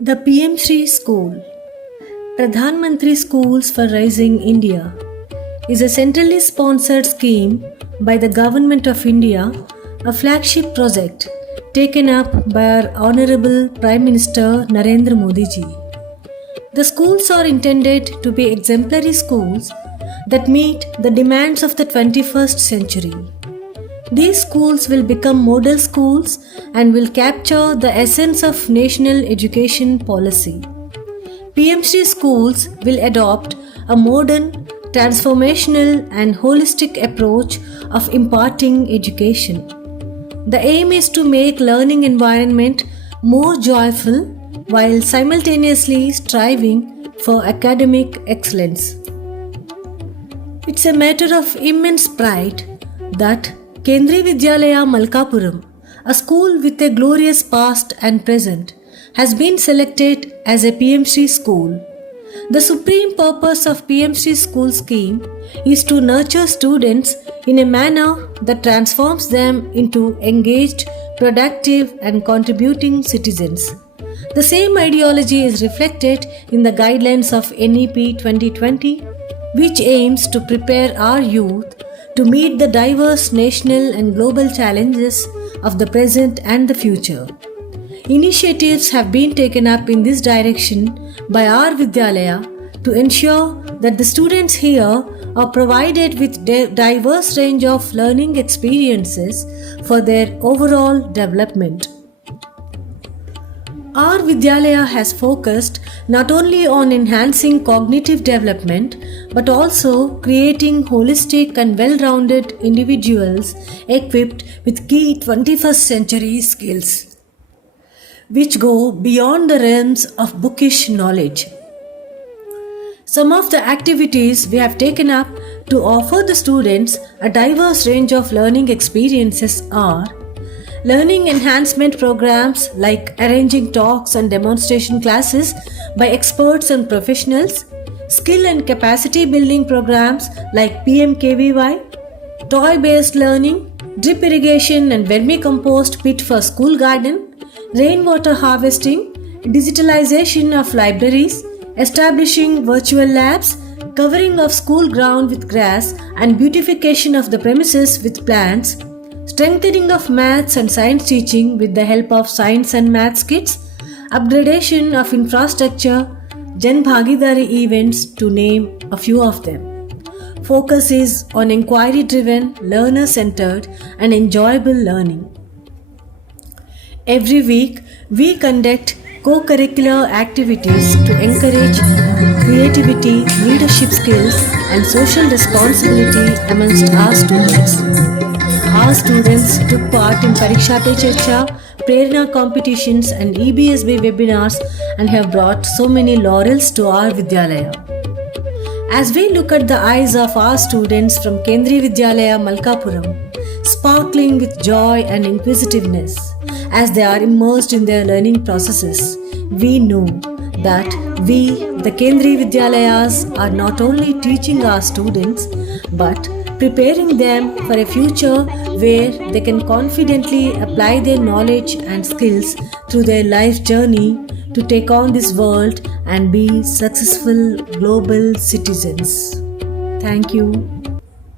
The PM Shri School, Pradhan Mantri Schools for Rising India, is a centrally sponsored scheme by the Government of India, a flagship project taken up by our Honorable Prime Minister Narendra Modi ji. The schools are intended to be exemplary schools that meet the demands of the 21st century. These schools will become model schools and will capture the essence of national education policy. PM Shri schools will adopt a modern, transformational and holistic approach of imparting education. The aim is to make learning environment more joyful while simultaneously striving for academic excellence. It's a matter of immense pride that Kendriya Vidyalaya Malkapuram, a school with a glorious past and present, has been selected as a PM Shri school. The supreme purpose of PM Shri school scheme is to nurture students in a manner that transforms them into engaged, productive and contributing citizens. The same ideology is reflected in the guidelines of NEP 2020, which aims to prepare our youth to meet the diverse national and global challenges of the present and the future. Initiatives have been taken up in this direction by our Vidyalaya to ensure that the students here are provided with diverse range of learning experiences for their overall development. Our Vidyalaya has focused not only on enhancing cognitive development but also creating holistic and well-rounded individuals equipped with key 21st century skills, which go beyond the realms of bookish knowledge. Some of the activities we have taken up to offer the students a diverse range of learning experiences are learning enhancement programs like arranging talks and demonstration classes by experts and professionals, skill and capacity building programs like PMKVY, toy-based learning, drip irrigation and vermicompost pit for school garden, rainwater harvesting, digitalization of libraries, establishing virtual labs, covering of school ground with grass and beautification of the premises with plants, strengthening of maths and science teaching with the help of science and maths kits, upgradation of infrastructure, Jan Bhagidari events to name a few of them. Focus is on inquiry-driven, learner-centered and enjoyable learning. Every week, we conduct co-curricular activities to encourage creativity, leadership skills and social responsibility amongst our students. Our students took part in Pariksha Pe Charcha, Prerna competitions and EBSB webinars and have brought so many laurels to our Vidyalaya. As we look at the eyes of our students from Kendriya Vidyalaya Malkapuram, sparkling with joy and inquisitiveness as they are immersed in their learning processes, we know that we, the Kendriya Vidyalayas, are not only teaching our students but preparing them for a future where they can confidently apply their knowledge and skills through their life journey to take on this world and be successful global citizens. Thank you.